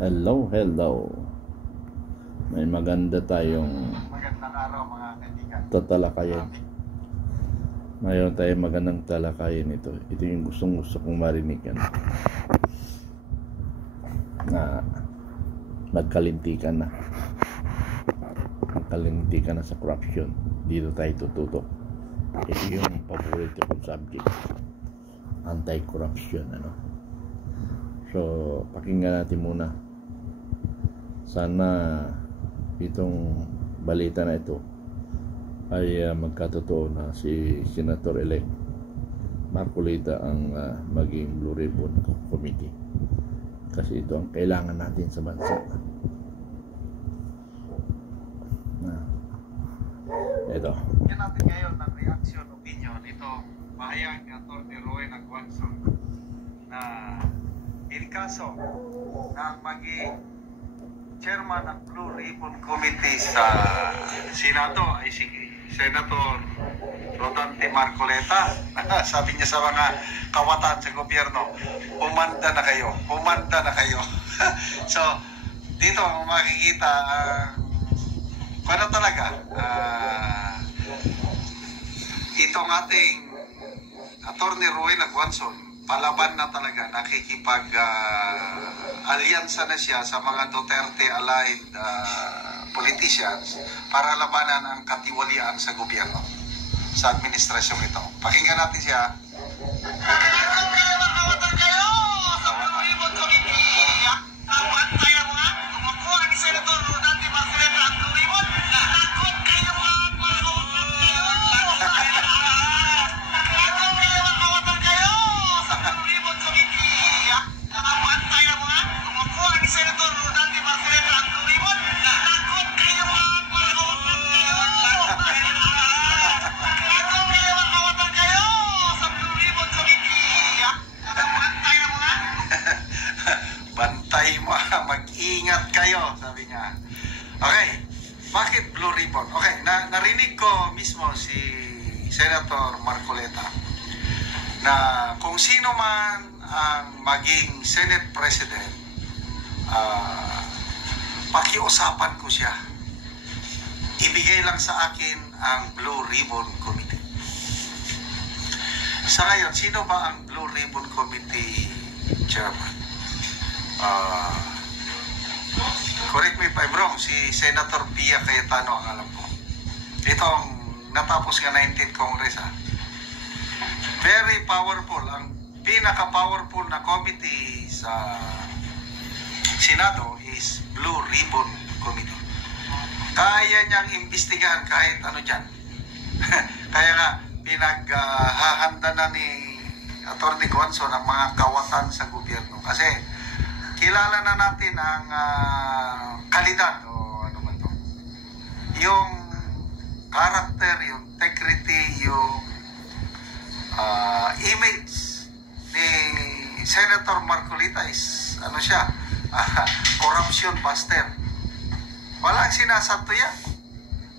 Hello, hello. May maganda tayong Magandang araw mga kaibigan. tatalakayan. Mayroon tayong magandang talakayan ito. Ito yung gusto kong marinig yan. Na nagkalintikan na. Nagkalintikan na sa corruption. Dito tayo tututok. Ito yung paborito kong subject. Anti-corruption, ano. So, pakinggan natin muna. Sana itong balita na ito ay magkatotoo na si Senator-elect Marcolita ang maging Blue Ribbon Committee, kasi ito ang kailangan natin sa bansa. Ito. Yan natin ngayon ng reaction opinion. Ito, bahayag ni Atty. Rowena Guanzon na inikaso na maging chairman ng Blue Ribbon Committee sa Senado ay si Senator Rodante Marcoleta. Sabi niya sa mga kawatan sa gobyerno, pumanda na kayo, pumanda na kayo. So, dito makikita paano talaga itong ating Atty. Rowena Guanzon, palaban na talaga, nakikipag alyansa na siya sa mga Duterte-allied politicians para labanan ang katiwalian sa gobyerno, sa administrasyon ito. Pakinggan natin siya. Mag-ingat kayo, sabi niya. Okay, bakit Blue Ribbon? Okay, narinig ko mismo si Senator Marcoleta na kung sino man ang maging Senate President, pakiusapan ko siya. Ibigay lang sa akin ang Blue Ribbon Committee. Sa ngayon, sino ba ang Blue Ribbon Committee Chairman? Correct me if I'm wrong, si Senator Pia Cayetano ang alam ko. Itong natapos nga 19th Congress. Very powerful. Ang pinaka-powerful na committee sa Senado is Blue Ribbon Committee. Kaya niyang imbestigahan kahit ano dyan. Kaya nga, pinaghahanda na ni Atty. Guanzon ang mga kawatan sa gobyerno. Kasi kilala na natin ang kalidad o ano man to. Yung character, yung integrity, yung image ni Senator Marcolita is ano siya, corruption buster. Walang sinasato yan.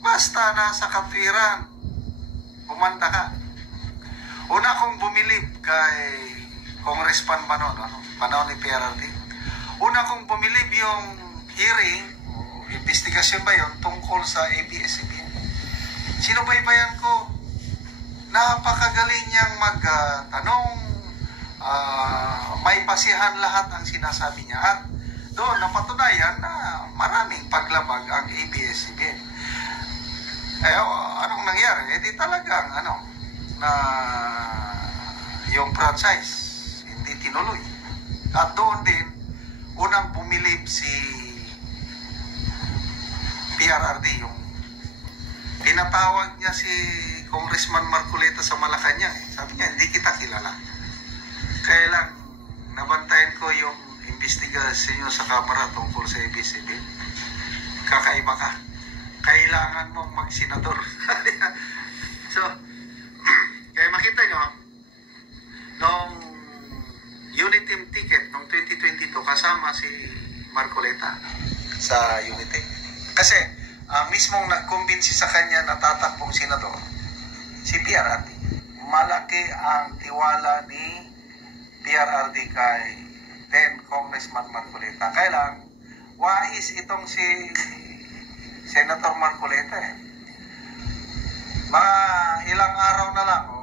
Basta nasa katwiran, umanda ka. Una kong bumilib kay Congressman Manon, panahon ni PRRD. Una kong bumilib yung hearing, o investigasyon ba yun, tungkol sa ABS-CBN. Sinubaybayan ko, napakagaling niyang magtanong, may basihan lahat ang sinasabi niya. At doon napatunayan na maraming paglabag ang ABS-CBN. Anong nangyari? Di talagang na yung franchise hindi tinuloy. At doon din, unang bumilib si PRRD, yung tinatawag niya si Congressman Marcoleta sa Malacanang. Sabi niya, hindi kita kilala. Kaya lang, nabantayan ko yung investigasyon niyo sa Kamara tungkol sa ABS-CBN. Kakaiba ka. Kailangan mong mag-senador. So, kaya makita nyo, nung unit team ticket noong 2022 kasama si Marcoleta sa unity. Kasi mismong nag-convince sa kanya na tatakbong senador si PRRD. Malaki ang tiwala ni PRRD kay then Congressman Marcoleta. Kaya lang, wais itong si Senator Marcoleta eh. Mga ilang araw na lang o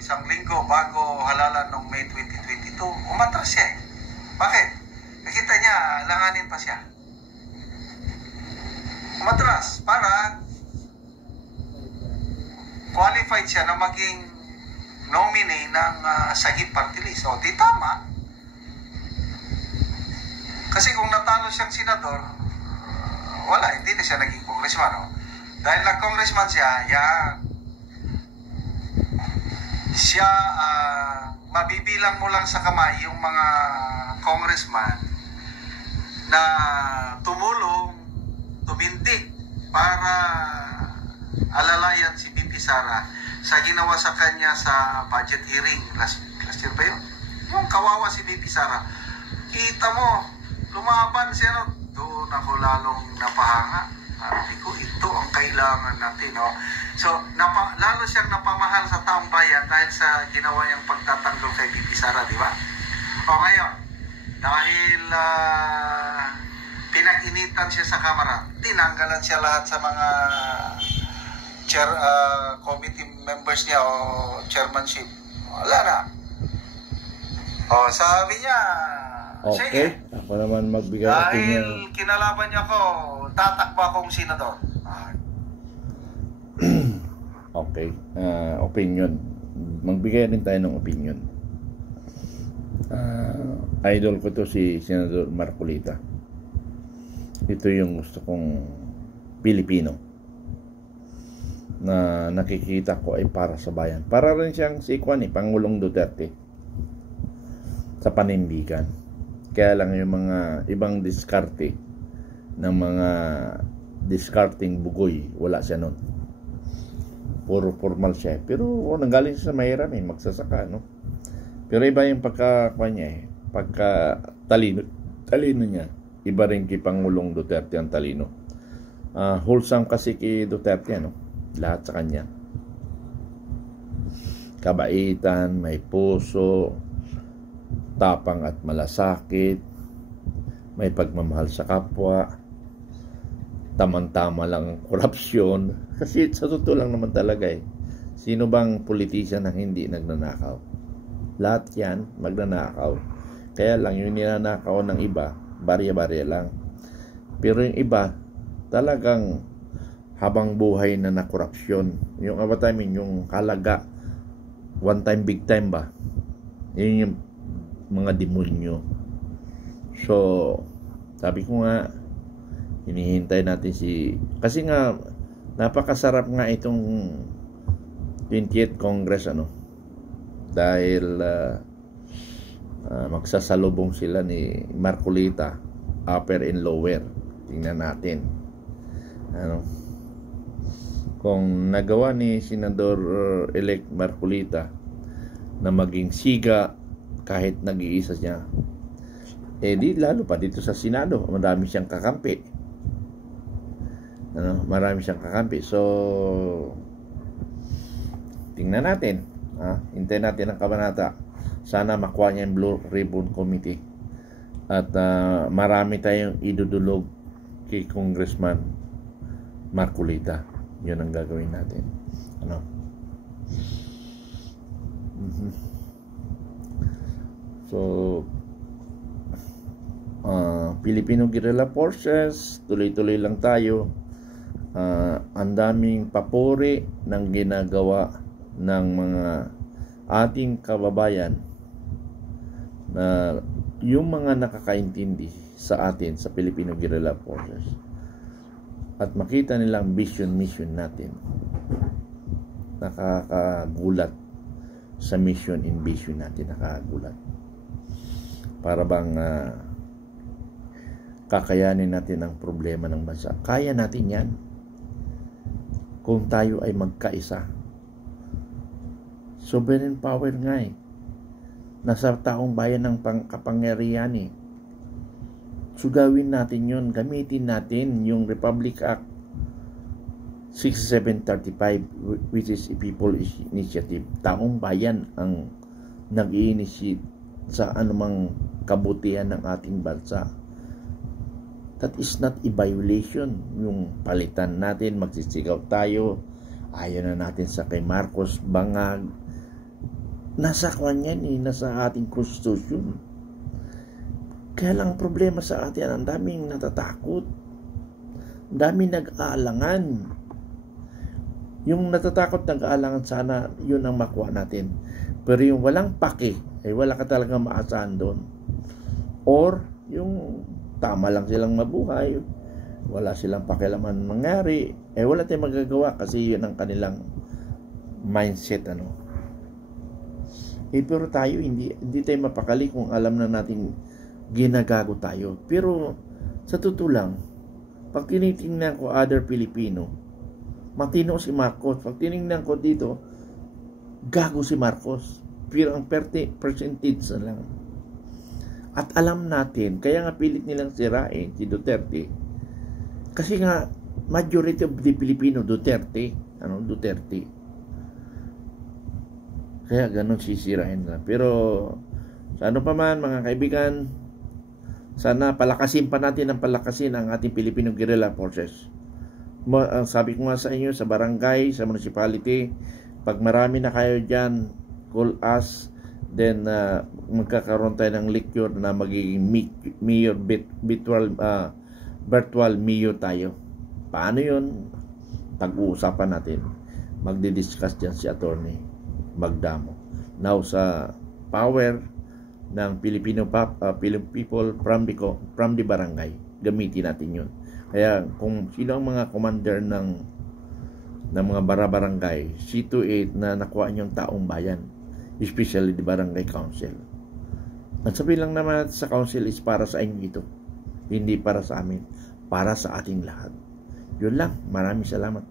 isang linggo bago halalan ng May 2022, umatras siya eh. Bakit? Nakita niya, langanin pa siya. Umatras para qualified siya na maging nominee ng Sagip Party List. O, di tama. Kasi kung natalo siyang senador, wala, hindi na siya naging congressman. O. Dahil nag-congressman siya, mabibilang mo lang sa kamay yung mga congressman na tumulong, tumindig para alalayan si BP Sara sa ginawa sa kanya sa budget hearing last year ba yun? Yung kawawa si BP Sara. Kita mo, lumaban siya, no? Doon ako lalong napahanga. Sabi ko, ito ang kailangan natin, no? So, lalo siyang napamahal sa taong bayan dahil sa ginawa niyang pagtatanggol kay BP Sara, di ba? O ngayon, dahil pinag-initan siya sa kamara, tinanggalan siya lahat sa mga committee members niya o chairmanship. Wala na. O, sabi niya, Okay, sige, ako naman magbigay opinion. dahil kinalaban niya ako, tatakbo akong senador. Okay, opinion. Magbigay rin tayo ng opinion. Idol ko to si Senador Marcoleta. Ito yung gusto kong Pilipino na nakikita ko ay para sa bayan. Para rin siyang si Pangulong Duterte sa panindigan. Kaya lang yung mga ibang diskarte ng mga discarding bugoy, wala siya nun. Puro formal siya. Pero nanggaling siya sa mahirap magsasaka, no? Pero iba yung pagka talino niya. Iba rin kay Pangulong Duterte ang talino. Wholesome kasi kay Duterte, no? Lahat sa kanya. Kabaitan, may puso, tapang at malasakit, may pagmamahal sa kapwa, tamang-tama lang ang korupsyon. Kasi sa totoo lang naman talaga sino bang politician na hindi nagnanakaw? Lahat yan magnanakaw. Kaya lang yung ninanakaw ng iba, barya-barya lang. Pero yung iba, talagang habang buhay na korupsyon. Yung yung kalaga, one time, big time ba? Yun yung mga demonyo. So, sabi ko nga, hinihintay natin kasi nga, napakasarap nga itong 20th Congress, dahil magsasalubong sila ni Marcoleta, upper and lower. Tingnan natin. Kung nagawa ni Senador-elect Marcoleta na maging siga kahit nag-iisa niya, di lalo pa dito sa Senado, marami siyang kakampi. Marami siyang kakampi. So, tingnan natin. Hintayin natin ang kabanata. Sana makuha niya yung Blue Ribbon Committee. At marami tayong idudulog kay Congressman Marcoleta. Yun ang gagawin natin. So, Filipino Guerrilla Forces, tuloy-tuloy lang tayo. Ang daming papuri ng ginagawa ng mga ating kababayan na yung mga nakakaintindi sa atin sa Filipino Guerrilla Forces at makita nilang mission natin. Nakakagulat sa mission and vision natin, nakakagulat. Para bang kakayanin natin ang problema ng bansa. Kaya natin yan kung tayo ay magkaisa. Sovereign power nga nasa taong bayan ng kapangyarihan So gawin natin yun, gamitin natin yung Republic Act 6735, which is a people initiative. Taong bayan ang nag-i-initiate sa anumang kabutihan ng ating bansa. That is not a violation. Yung palitan natin, magsisigaw tayo, ayaw na natin sa kay Marcos bangag. Nasa kanyan nasa ating konstitusyon. Kaya lang problema sa atin, ang daming natatakot. Ang daming nag-aalangan. Yung natatakot, nag-aalangan, sana yun ang makuha natin. Pero yung walang pake, ay wala ka talagang maasahan doon. Or yung tama lang silang mabuhay, wala silang pakialaman mangyari, wala tayong magagawa kasi yun ang kanilang mindset. Pero tayo, hindi tayo mapakali kung alam na natin ginagago tayo. Pero sa totoo lang, pag tinitingnan ko other Pilipino, matino si Marcos. Pag tinignan ko dito, gago si Marcos. Pero ang percentage na lang. At alam natin, kaya nga pilit nilang sirain si Duterte. Kasi nga, majority of the Filipino, Duterte. Duterte. Kaya ganun sisirain na. Pero, sa ano pa man, mga kaibigan, sana palakasin pa natin ang ating Filipino guerrilla forces. Sabi ko nga sa inyo, sa barangay, sa municipality, pag marami na kayo dyan, call us. Then magkakaroon tayo ng lecture na magiging mayor virtual mayor tayo. Paano yun? Pag-uusapan natin. Magdi-discuss dyan si Attorney Magdamo. Now sa power ng Filipino people from the barangay, gamitin natin yun. Kaya kung sino ang mga commander ng mga barangay, see to it na nakuha niyong taong bayan, especially the barangay council. At sabi lang naman sa council is para sa inyo ito, hindi para sa amin, para sa ating lahat. Yun lang. Maraming salamat.